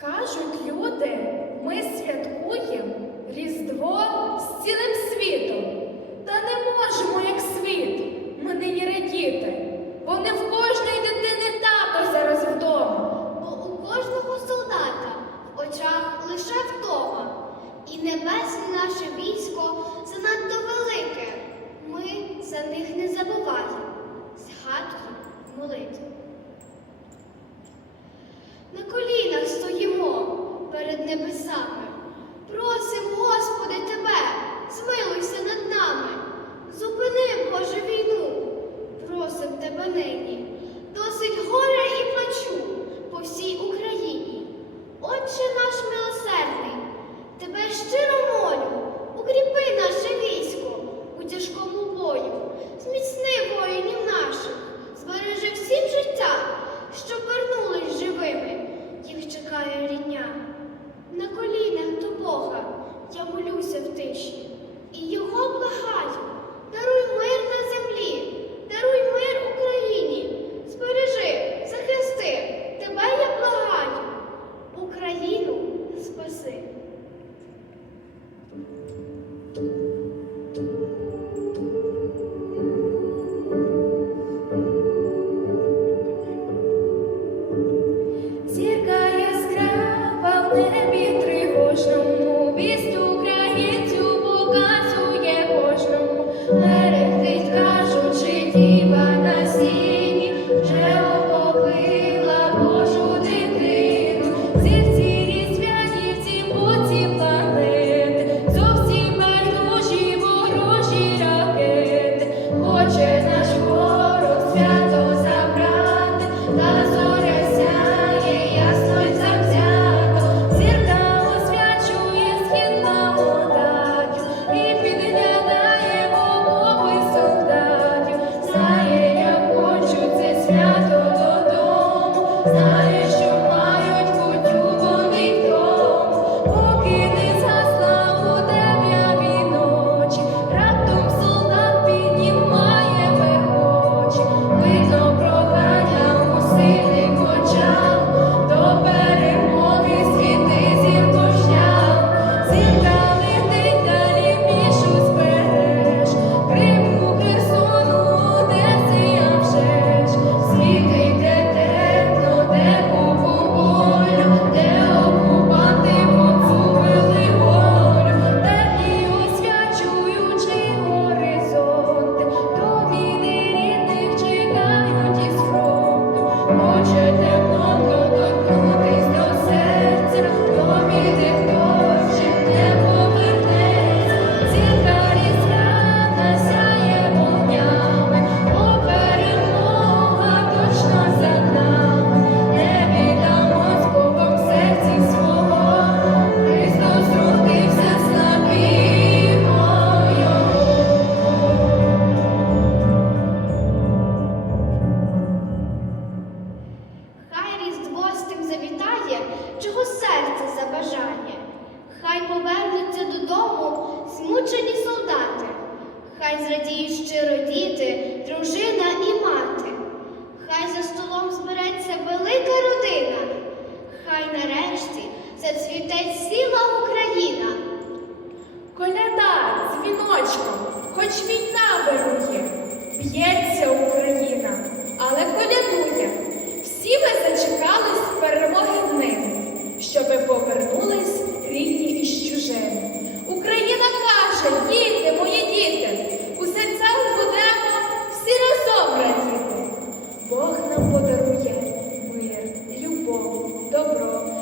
Кажуть люди, ми святкуємо Різдво з цілим світом. Та не можемо, як світ, ми нині радіти, бо не в кожної дитини тато зараз вдома. Бо у кожного солдата в очах лише вдома. І небесне наше військо занадто велике. Ми за них не забуваємо. Згадки молитви. в тиші, і його блага. змучені солдати, хай зрадіють щиро діти, дружина і мати, хай за столом збереться велика родина, хай нарешті зацвіте ціла Україна. Коляда дзвіночком, хоч війна вирує, б'ється Україна, але колядує. Всі ми зачекались перемоги в миру, щоби повернули. dobrou.